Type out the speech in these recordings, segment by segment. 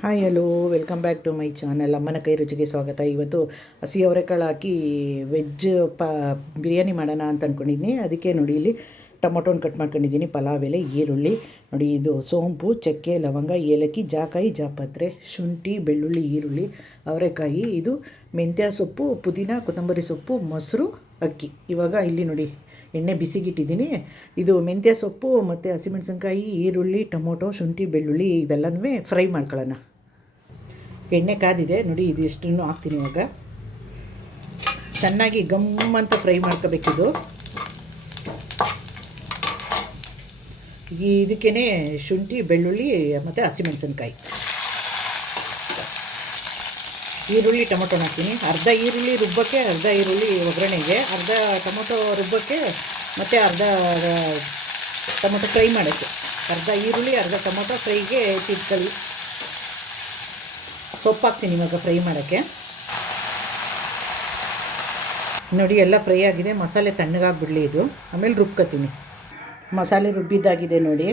Hi hello welcome back to my channel ಅಮ್ಮನ ಕೈ ರುಚಿಗೆ ಸ್ವಾಗತ. ಇವತ್ತು ಹಸಿ ಅವರೆಕಾಳು ಹಾಕಿ ವೆಜ್ ಪ, ಬಿರಿಯಾನಿ ಮಾಡೋಣ ಅಂತ ಅಂದ್ಕೊಂಡಿದ್ದೀನಿ ಅದಕ್ಕೆ ನೋಡಿ ಇಲ್ಲಿ ಟೊಮೊಟೊನ ಕಟ್ ಮಾಡ್ಕೊಂಡಿದ್ದೀನಿ. ಪಲಾವ್ ಎಲೆ, ಈರುಳ್ಳಿ, ನೋಡಿ ಇದು ಸೋಂಪು, ಚಕ್ಕೆ, ಲವಂಗ, ಏಲಕ್ಕಿ, ಜಾಕಾಯಿ, ಜಾಪತ್ರೆ, ಶುಂಠಿ, ಬೆಳ್ಳುಳ್ಳಿ, ಈರುಳ್ಳಿ, ಅವರೆಕಾಯಿ, ಇದು ಮೆಂತ್ಯ ಸೊಪ್ಪು, ಪುದೀನ, ಕೊತ್ತಂಬರಿ ಸೊಪ್ಪು, ಮೊಸರು, ಅಕ್ಕಿ. ಇವಾಗ ಇಲ್ಲಿ ನೋಡಿ ಎಣ್ಣೆ ಬಿಸಿಗಿಟ್ಟಿದ್ದೀನಿ. ಇದು ಮೆಂತ್ಯ ಸೊಪ್ಪು, ಮತ್ತು ಹಸಿಮೆಣಸಿನ್ಕಾಯಿ, ಈರುಳ್ಳಿ, ಟೊಮೊಟೊ, ಶುಂಠಿ, ಬೆಳ್ಳುಳ್ಳಿ ಇವೆಲ್ಲನೂ ಫ್ರೈ ಮಾಡ್ಕೊಳ್ಳೋಣ. ಎಣ್ಣೆ ಕಾದಿದೆ. ನೋಡಿ, ಇದು ಇಷ್ಟನ್ನು ಹಾಕ್ತೀನಿ ಇವಾಗ. ಚೆನ್ನಾಗಿ ಗಮ್ ಅಂತ ಫ್ರೈ ಮಾಡ್ಕೋಬೇಕಿದು. ಈ ಇದಕ್ಕೇ ಶುಂಠಿ, ಬೆಳ್ಳುಳ್ಳಿ, ಮತ್ತು ಹಸಿಮೆಣಸಿನ್ಕಾಯಿ. ಈರುಳ್ಳಿ ಟೊಮೊಟೊ ಹಾಕ್ತೀನಿ. ಅರ್ಧ ಈರುಳ್ಳಿ ರುಬ್ಬಕ್ಕೆ ಅರ್ಧ ಈರುಳ್ಳಿ ಒಗ್ಗರಣೆಗೆ ಅರ್ಧ ಟೊಮೊಟೊ ರುಬ್ಬಕ್ಕೆ ಮತ್ತು ಅರ್ಧ ಟೊಮೊಟೊ ಫ್ರೈ ಮಾಡೋಕ್ಕೆ. ಅರ್ಧ ಈರುಳ್ಳಿ, ಅರ್ಧ ಟೊಮೊಟೊ ಫ್ರೈಗೆ ತಿರ್ಕೊಳ್ಳಿ. ಸೊಪ್ಪು ಹಾಕ್ತೀನಿ ಇವಾಗ ಫ್ರೈ ಮಾಡೋಕ್ಕೆ. ನೋಡಿ, ಎಲ್ಲ ಫ್ರೈ ಆಗಿದೆ. ಮಸಾಲೆ ತಣ್ಣಗಾಗ್ಬಿಡಲಿ ಇದು. ಆಮೇಲೆ ರುಬ್ಕೊತೀನಿ. ಮಸಾಲೆ ರುಬ್ಬಿದ್ದಾಗಿದೆ ನೋಡಿ.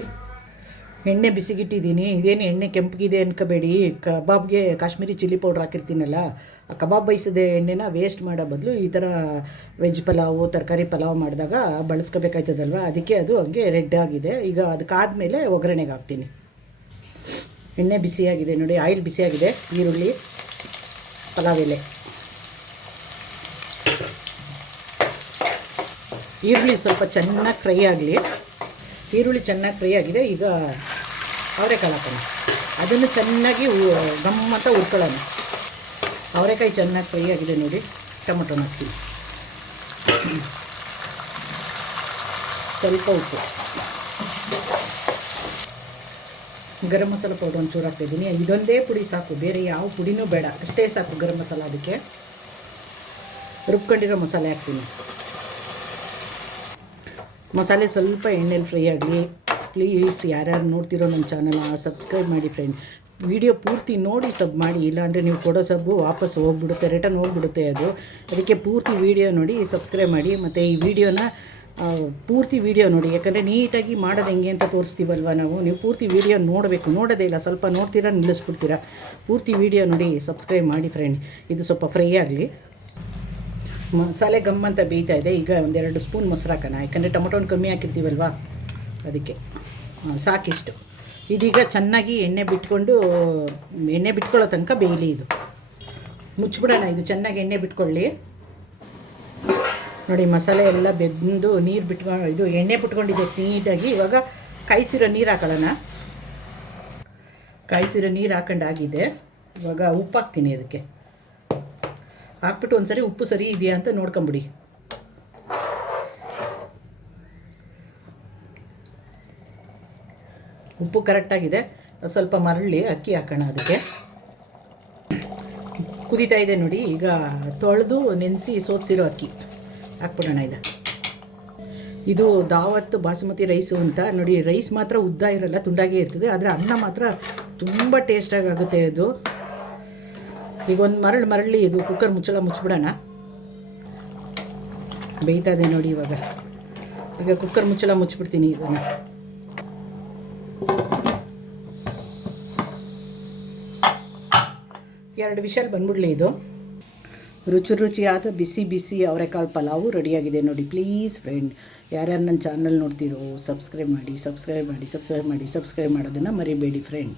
ಎಣ್ಣೆ ಬಿಸಿಗಿಟ್ಟಿದ್ದೀನಿ. ಇದೇನು ಎಣ್ಣೆ ಕೆಂಪಗಿದೆ ಅನ್ಕೋಬೇಡಿ. ಕಬಾಬ್ಗೆ ಕಾಶ್ಮೀರಿ ಚಿಲ್ಲಿ ಪೌಡ್ರ್ ಹಾಕಿರ್ತೀನಲ್ಲ, ಆ ಕಬಾಬ್ ಬಯಸಿದ ಎಣ್ಣೆನ ವೇಸ್ಟ್ ಮಾಡೋ ಬದಲು ಈ ಥರ ವೆಜ್ ಪಲಾವು, ತರಕಾರಿ ಪಲಾವ್ ಮಾಡಿದಾಗ ಬಳಸ್ಕೋಬೇಕಾಯ್ತದಲ್ವ? ಅದಕ್ಕೆ ಅದು ಹಂಗೆ ರೆಡ್ ಆಗಿದೆ. ಈಗ ಅದಕ್ಕಾದಮೇಲೆ ಒಗ್ಗರಣೆಗೆ ಹಾಕ್ತೀನಿ. ಎಣ್ಣೆ ಬಿಸಿಯಾಗಿದೆ ನೋಡಿ, ಆಯಿಲ್ ಬಿಸಿಯಾಗಿದೆ, ಈರುಳ್ಳಿ, ಪಲಾವ್ ಎಲೆ. ಈರುಳ್ಳಿ ಸ್ವಲ್ಪ ಚೆನ್ನಾಗಿ ಫ್ರೈ ಆಗಲಿ. ಈರುಳ್ಳಿ ಚೆನ್ನಾಗಿ ಫ್ರೈ ಆಗಿದೆ, ಈಗ ಅವರೆಕಾಳು ಹಾಕೋಣ. ಅದನ್ನು ಚೆನ್ನಾಗಿ ಗಮ್ಮಂತ ಉರ್ಕೊಳ್ಳೋಣ ಅವರೆಕಾಯಿ ಚೆನ್ನಾಗಿ ಫ್ರೈ ಆಗಿದೆ ನೋಡಿ, ಟೊಮೊಟೊನ ಹಾಕ್ತೀನಿ. ಸ್ವಲ್ಪ ಉಪ್ಪು. ಗರಂ ಮಸಾಲ ಪೌಡರ್ ಒಂಚೂರು ಹಾಕ್ತಿದ್ದೀನಿ ಇದೊಂದೇ ಪುಡಿ ಸಾಕು, ಬೇರೆ ಯಾವ ಪುಡಿನೂ ಬೇಡ. ಅಷ್ಟೇ ಸಾಕು ಗರಂ ಮಸಾಲ ಅದಕ್ಕೆ. ರುಬ್ಕೊಂಡಿರೋ ಮಸಾಲೆ ಹಾಕ್ತೀನಿ. ಮಸಾಲೆ ಸ್ವಲ್ಪ ಎಣ್ಣೆಲಿ ಫ್ರೈ ಆಗಲಿ ಪ್ಲೀಸ್ ಯಾರ್ಯಾರು ನೋಡ್ತಿರೋ ನನ್ನ ಚಾನಲ್ ಸಬ್ಸ್ಕ್ರೈಬ್ ಮಾಡಿ ಫ್ರೆಂಡ್ ವಿಡಿಯೋ ಪೂರ್ತಿ ನೋಡಿ ಸಬ್ ಮಾಡಿ, ಇಲ್ಲಾಂದರೆ ನೀವು ಕೊಡೋ ಸಬ್ಬು ವಾಪಸ್ ಹೋಗ್ಬಿಡುತ್ತೆ ರಿಟರ್ನ್ ಹೋಗ್ಬಿಡುತ್ತೆ ಅದು. ಅದಕ್ಕೆ ಪೂರ್ತಿ ವಿಡಿಯೋ ನೋಡಿ ಸಬ್ಸ್ಕ್ರೈಬ್ ಮಾಡಿ, ಮತ್ತು ಈ ವಿಡಿಯೋನ ಪೂರ್ತಿ ವೀಡಿಯೋ ನೋಡಿ. ಯಾಕಂದರೆ ನೀಟಾಗಿ ಮಾಡೋದು ಹೆಂಗೆ ಅಂತ ತೋರಿಸ್ತೀವಲ್ವ ನಾವು? ನೀವು ಪೂರ್ತಿ ವಿಡಿಯೋ ನೋಡಬೇಕು. ನೋಡೋದೇ ಇಲ್ಲ. ಸ್ವಲ್ಪ ನೋಡ್ತೀರಾ, ನಿಲ್ಲಿಸ್ಬಿಡ್ತೀರಾ? ಪೂರ್ತಿ ವೀಡಿಯೋ ನೋಡಿ ಸಬ್ಸ್ಕ್ರೈಬ್ ಮಾಡಿ ಫ್ರೆಂಡ್ ಇದು ಸ್ವಲ್ಪ ಫ್ರೈ ಆಗಲಿ. ಮಸಾಲೆ ಗಮ್ ಅಂತ ಬೇಯ್ತಾ ಇದೆ. ಈಗ ಒಂದೆರಡು ಸ್ಪೂನ್ ಮೊಸರು ಹಾಕೋಣ. ಯಾಕಂದರೆ ಟೊಮೊಟೊನ ಕಮ್ಮಿ ಹಾಕಿರ್ತೀವಲ್ವಾ? ಅದಕ್ಕೆ. ಸಾಕಿಷ್ಟು. ಇದೀಗ ಚೆನ್ನಾಗಿ ಎಣ್ಣೆ ಬಿಟ್ಕೊಂಡು, ಎಣ್ಣೆ ಬಿಟ್ಕೊಳ್ಳೋ ತನಕ ಬೇಯಲಿ ಇದು. ಮುಚ್ಚಿಬಿಡೋಣ ಇದು. ಚೆನ್ನಾಗಿ ಎಣ್ಣೆ ಬಿಟ್ಕೊಳ್ಳಿ. ನೋಡಿ, ಮಸಾಲೆ ಎಲ್ಲ ಬೆಂದು ನೀರು ಬಿಟ್ಕೊಂಡು ಇದು ಎಣ್ಣೆ ಬಿಟ್ಕೊಂಡಿದ್ದೆ ನೀಟಾಗಿ. ಇವಾಗ ಕಾಯಿಸಿರೋ ನೀರು ಹಾಕೊಳ್ಳೋಣ. ಕಾಯಿಸಿರೋ ನೀರು ಹಾಕೊಂಡಾಗಿದೆ. ಇವಾಗ ಉಪ್ಪು ಹಾಕ್ತೀನಿ ಅದಕ್ಕೆ. ಹಾಕ್ಬಿಟ್ಟು ಒಂದು ಸರಿ ಉಪ್ಪು ಸರಿ ಇದೆಯಾ ಅಂತ ನೋಡ್ಕೊಂಬಿಡಿ. ಉಪ್ಪು ಕರೆಕ್ಟಾಗಿದೆ. ಸ್ವಲ್ಪ ಮರಳಿ ಅಕ್ಕಿ ಹಾಕೋಣ ಅದಕ್ಕೆ. ಕುದೀತಾ ಇದೆ ನೋಡಿ, ಈಗ ತೊಳೆದು ನೆನೆಸಿ ಸೋದಿಸಿರೋ ಅಕ್ಕಿ. ಹಾಕ್ಬಿಡೋಣ ಇದು ಇದು ದಾವತ್ ಬಾಸುಮತಿ ರೈಸು ಅಂತ. ನೋಡಿ, ರೈಸ್ ಮಾತ್ರ ಉದ್ದ ಇರಲ್ಲ, ತುಂಡಾಗೇ ಇರ್ತದೆ. ಆದರೆ ಅನ್ನ ಮಾತ್ರ ತುಂಬ ಟೇಸ್ಟಾಗಿ ಆಗುತ್ತೆ ಅದು. ಈಗ ಒಂದು ಮರಳು ಮರಳಿ ಇದು ಕುಕ್ಕರ್ ಮುಚ್ಚಳ ಮುಚ್ಚಿಬಿಡೋಣ ಬೇಯ್ತಾ ಇದೆ ನೋಡಿ ಇವಾಗ. ಈಗ ಕುಕ್ಕರ್ ಮುಚ್ಚಳ ಮುಚ್ಚಿಬಿಡ್ತೀನಿ ಇದನ್ನು. ಎರಡು ವಿಷಲ್ ಬಂದ್ಬಿಡ್ಲಿ ಇದು. ರುಚಿ ರುಚಿಯಾದ ಬಿಸಿ ಬಿಸಿ ಅವರೆಕಾಳು ಪಲಾವು ರೆಡಿಯಾಗಿದೆ ನೋಡಿ ಪ್ಲೀಸ್ ಫ್ರೆಂಡ್. ಯಾರ್ಯಾರು ನನ್ನ ಚಾನಲ್ ನೋಡ್ತೀರೋ ಸಬ್ಸ್ಕ್ರೈಬ್ ಮಾಡಿ ಸಬ್ಸ್ಕ್ರೈಬ್ ಮಾಡಿ ಸಬ್ಸ್ಕ್ರೈಬ್ ಮಾಡಿ, ಸಬ್ಸ್ಕ್ರೈಬ್ ಮಾಡೋದನ್ನು ಮರಿಬೇಡಿ ಫ್ರೆಂಡ್.